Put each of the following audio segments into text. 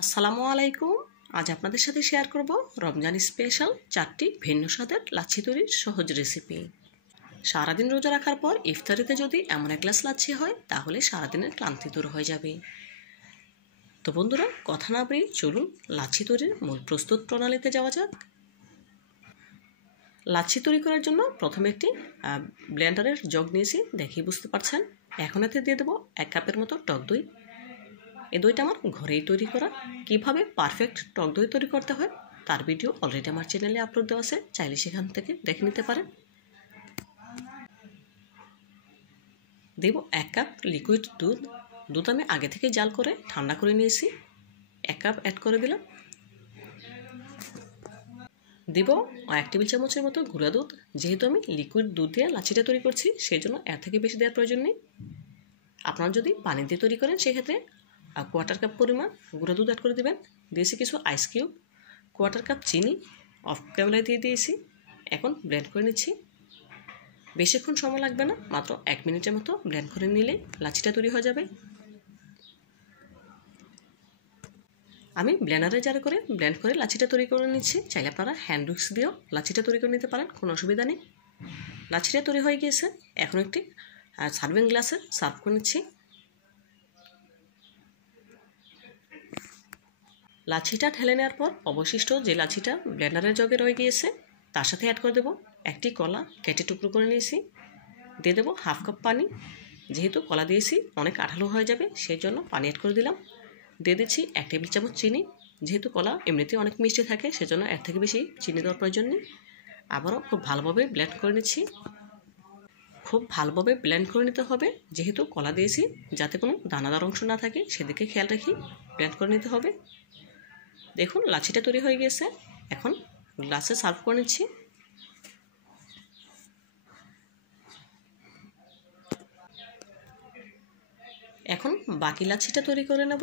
আসসালামু আলাইকুম। আজ আপনাদের সাথে শেয়ার করব রমজান স্পেশাল 4টি ভিন্ন স্বাদের লাচ্ছি তৈরির সহজ রেসিপি। সারাদিন রোজা রাখার পর ইফতারিতে যদি এমন এক গ্লাস লাচ্ছি হয় তাহলে সারাদিনের ক্লান্তি দূর হয়ে যাবে। তো বন্ধুরা, কথা না বাড়িয়ে চলুন লাচ্ছি তৈরির মূল প্রস্তুত প্রণালীতে যাওয়া যাক। লাচ্ছি তৈরি করার জন্য প্রথমে একটি ব্লেন্ডারের জগ নিয়েছি, দেখেই বুঝতে পারছেন। এখন এতে দিয়ে দেবো 1 কাপের মতো টক দই। এই দইটা আমার ঘরেই তৈরি করা। কিভাবে পারফেক্ট টক দই তৈরি করতে হয় তার ভিডিও অলরেডি আমার চ্যানেলে আপলোড দেওয়া আছে, চাইলে সেখান থেকে দেখে নিতে পারেন। দেব 1 কাপ লিকুইড দুধ। দুধ আমি আগে থেকে জাল করে ঠান্ডা করে নিয়েছি। 1 কাপ অ্যাড করে দিলাম। দেব 1 টেবিল চামচের মতো গুঁড়া দুধ। যেহেতু আমি লিকুইড দুধ দিয়ে লাচ্ছিটা তৈরি করছি, সেই জন্য এর থেকে বেশি দেওয়ার প্রয়োজন নেই। আপনারা যদি পানি দিয়ে তৈরি করেন সেক্ষেত্রে 1/4 কাপ পরিমাণ গুঁড়া দুধ অ্যাড করে দেবেন। দিয়েছি কিছু আইস কিউব, 1/4 কাপ চিনি অফ ক্যামেরায় দিয়ে দিয়েছি। এখন ব্লেন্ড করে নিচ্ছি। বেশিক্ষণ সময় লাগবে না, মাত্র 1 মিনিটের মতো ব্লেন্ড করে নিলে লাচ্ছিটা তৈরি হয়ে যাবে। আমি ব্লেন্ডারে জারে করে ব্লেন্ড করে লাচ্ছিটা তৈরি করে নিচ্ছি। চাইলে আপনারা হ্যান্ড উইক্স দিয়েও লাচ্ছিটা তৈরি করে নিতে পারেন, কোনো অসুবিধা নেই। লাচ্ছিটা তৈরি হয়ে গিয়েছে। এখন একটি সার্ভিং গ্লাসে সার্ভ করে নিচ্ছি। লাচ্ছিটা ঢেলে নেওয়ার পর অবশিষ্ট যে লাচ্ছিটা ব্লেন্ডারের জগে রয়ে গিয়েছে তার সাথে অ্যাড করে দেবো একটি কলা কেটে টুকরো করে নিয়েছি। দিয়ে দেবো 1/2 কাপ পানি। যেহেতু কলা দিয়েছি অনেক আঠালো হয়ে যাবে, সেই জন্য পানি অ্যাড করে দিলাম। দিয়ে দিচ্ছি 1 টেবিল চামচ চিনি। যেহেতু কলা এমনিতেই অনেক মিষ্টি থাকে, সেজন্য এর থেকে বেশি চিনি দেওয়ার প্রয়োজন নেই। আবারও খুব ভালোভাবে ব্লেন্ড করে নিচ্ছি। খুব ভালোভাবে ব্লেন্ড করে নিতে হবে, যেহেতু কলা দিয়েছি, যাতে কোনো দানাদার অংশ না থাকে সেদিকে খেয়াল রেখে ব্লেন্ড করে নিতে হবে। দেখুন লাচ্ছিটা তৈরি হয়ে গেছে। এখন গ্লাসে সার্ভ করে নিচ্ছি। এখন বাকি লাচ্ছিটা তৈরি করে নেব।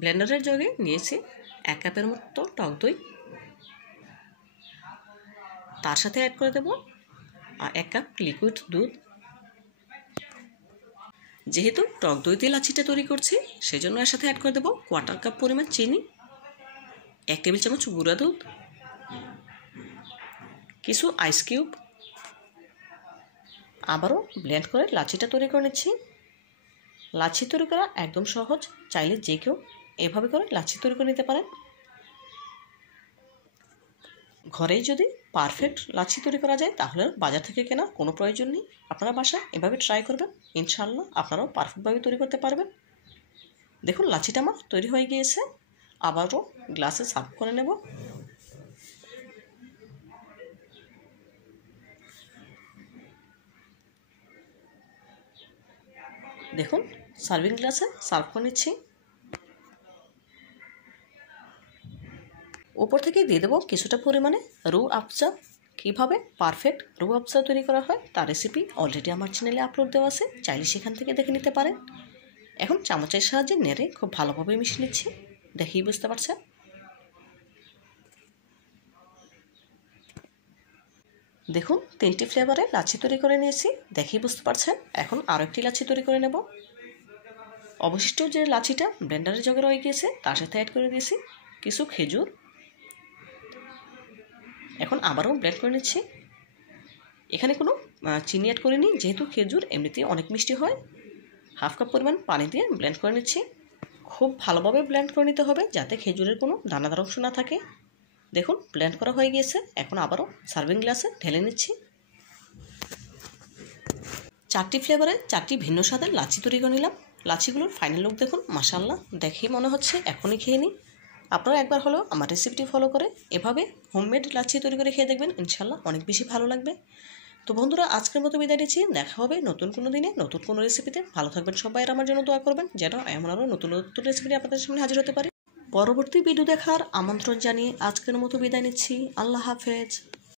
ব্লেন্ডারের জগে নিয়েছি 1 কাপের মতো টক দই। তার সাথে অ্যাড করে দেব 1 কাপ লিকুইড দুধ। যেহেতু টক দই দিয়ে লাচ্ছিটা তৈরি করছি, সেজন্য এর সাথে অ্যাড করে দেব 1/4 কাপ পরিমাণ চিনি, 1 টেবিল চামচ গুঁড়া দুধ, কিছু আইস কিউব। আবারও ব্লেন্ড করে লাচ্ছিটা তৈরি করে নিচ্ছি। লাচ্ছি তৈরি করা একদম সহজ, চাইলে যে কেউ এভাবে করে লাচ্ছি তৈরি করে নিতে পারেন। ঘরেই যদি পারফেক্ট লাচ্ছি তৈরি করা যায় তাহলে বাজার থেকে কেনার কোনো প্রয়োজন নেই। আপনারা বাসায় এভাবে ট্রাই করবেন, ইনশাআল্লাহ আপনারাও পারফেক্টভাবে তৈরি করতে পারবেন। দেখুন লাচ্ছিটা আমার তৈরি হয়ে গিয়েছে। আবারও গ্লাসে সার্ভ করে নেব। দেখুন সার্ভিং গ্লাসে সার্ভ করে নিচ্ছি। উপর থেকে দিয়ে দেবো কিছুটা পরিমাণে রুহ আফজা। কীভাবে পারফেক্ট রুহ আফজা তৈরি করা হয় তার রেসিপি অলরেডি আমার চ্যানেলে আপলোড দেওয়া আছে, চাইলে সেখান থেকে দেখে নিতে পারেন। এখন চামচের সাহায্যে নেড়ে খুব ভালোভাবে মিশিয়ে নিচ্ছি, দেখেই বুঝতে পারছেন। দেখুন 3টি ফ্লেভারে লাচ্ছি তৈরি করে নিয়েছি, দেখেই বুঝতে পারছেন। এখন আরও একটি লাচ্ছি তৈরি করে নেব। অবশিষ্ট যে লাচ্ছিটা ব্লেন্ডারের জগে রয়ে গিয়েছে তার সাথে অ্যাড করে দিয়েছি কিছু খেজুর। এখন আবারও ব্লেন্ড করে নিচ্ছি। এখানে কোনো চিনি অ্যাড করিনি, যেহেতু খেজুর এমনিতেই অনেক মিষ্টি হয়। 1/2 কাপ পরিমাণ পানি দিয়ে ব্লেন্ড করে নিচ্ছি। খুব ভালোভাবে ব্লেন্ড করে নিতে হবে, যাতে খেজুরের কোনো দানাদার অংশ না থাকে। দেখুন ব্লেন্ড করা হয়ে গিয়েছে। এখন আবারও সার্ভিং গ্লাসে ঢেলে নিচ্ছি। 4টি ফ্লেভারে 4টি ভিন্ন স্বাদের লাচ্ছি তৈরি করে নিলাম। লাচ্ছিগুলোর ফাইনাল লুক দেখুন, মাশাআল্লাহ, দেখেই মনে হচ্ছে এখনই খেয়ে নিই। আপনারা একবার হলেও আমার রেসিপিটি ফলো করে এভাবে হোমমেড লাচ্ছি তৈরি করে খেয়ে দেখবেন, ইনশাআল্লাহ অনেক বেশি ভালো লাগবে। তো বন্ধুরা, আজকের মতো বিদায় নিচ্ছি। দেখা হবে নতুন কোনো দিনে নতুন কোনো রেসিপিতে। ভালো থাকবেন সবাই, আর আমার জন্য দোয়া করবেন যেন এমন আরও নতুন নতুন রেসিপি আপনাদের সামনে হাজির হতে পারি। পরবর্তী ভিডিও দেখার আমন্ত্রণ জানিয়ে আজকের মতো বিদায় নিচ্ছি। আল্লাহ হাফেজ।